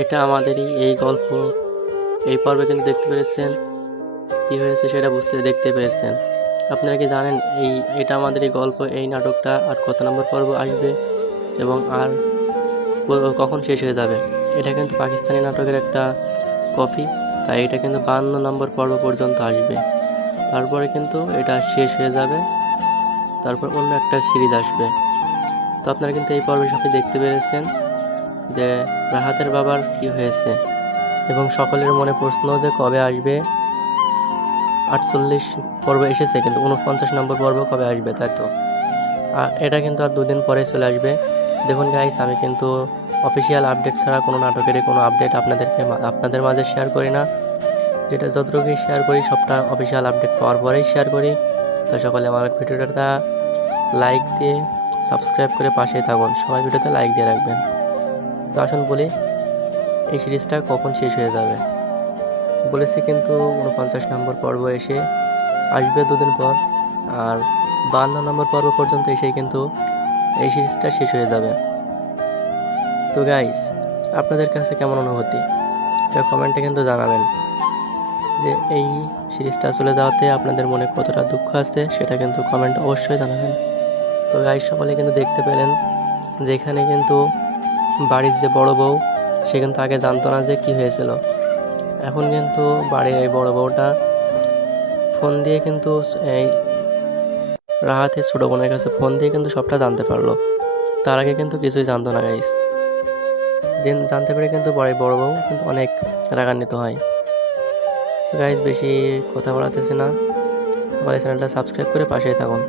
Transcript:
এটা আমাদেরই এই গল্প। এই পর্বে কিন্তু দেখতে পেরেছেন কি হয়েছে, সেটা দেখতে পেরেছেন। আপনারা কি জানেন এটা আমাদের এই গল্প, এই নাটকটা আর কত নম্বর পর্ব আসবে এবং আর কখন শেষ হয়ে যাবে? এটা কিন্তু পাকিস্তানি নাটকের একটা কপি, তাই এটা কিন্তু 52 নম্বর পর্ব পর্যন্ত আসবে। তারপরে কিন্তু এটা শেষ হয়ে যাবে, তারপর অন্য একটা সিরিজ আসবে। তো আপনারা কিন্তু এই পর্বের সাথে দেখতে পেরেছেন যে রাহাতের বাবার কি হয়েছে, এবং সকলের মনে প্রশ্ন যে কবে আসবে। 48 পর্ব এসেছে, কিন্তু 49 নম্বর পর্ব কবে আসবে, তাই তো? এটা কিন্তু আর দুদিন পরে চলে আসবে। দেখুন গাইস, আমি কিন্তু অফিসিয়াল আপডেট ছাড়া কোনো নাটকের কোনো আপডেট আপনাদের মাঝে শেয়ার করি না। যেটা যতটুকুই শেয়ার করি সবটা অফিসিয়াল আপডেট পাওয়ার পরেই শেয়ার করি। তো সকলে আমার ভিডিওটা লাইক দিয়ে সাবস্ক্রাইব করে পাশেই থাকুন, সবাই ভিডিওতে লাইক দিয়ে রাখবেন। তো আসুন বলি, এই সিরিজটা কখন শেষ হয়ে যাবে। বলেছি কিন্তু 49 নম্বর পর্ব এসে আসবে দুদিন পর, আর 52 নম্বর পর্ব পর্যন্ত এসেই কিন্তু এই সিরিজটা শেষ হয়ে যাবে। তো গাইস, আপনাদের কাছে কেমন অনুভূতি এটা কমেন্টে কিন্তু জানাবেন, যে এই সিরিজটা চলে যাওয়াতে আপনাদের মনে কতটা দুঃখ আছে সেটা কিন্তু কমেন্ট অবশ্যই জানাবেন। তো গাইস, সকলে কিন্তু দেখতে পেলেন যে এখানে কিন্তু বাড়ির যে বড় বউ, সে কিন্তু আগে জানতো না যে কি হয়েছিল। এখন কিন্তু বাড়ির এই বড় বউটা ফোন দিয়ে কিন্তু এই রাহাতের ছোট বোনের কাছে ফোন দিয়ে কিন্তু সবটা জানতে পারলো। তার আগে কিন্তু কিছুই জানতো না গাইস। জানতে পেরে কিন্তু বড় বউ কিন্তু অনেক রাগান্বিত হয়। গাইস, বেশি কথা বলাতেছে না, আমার চ্যানেলটা সাবস্ক্রাইব করে পাশেই থাকুন।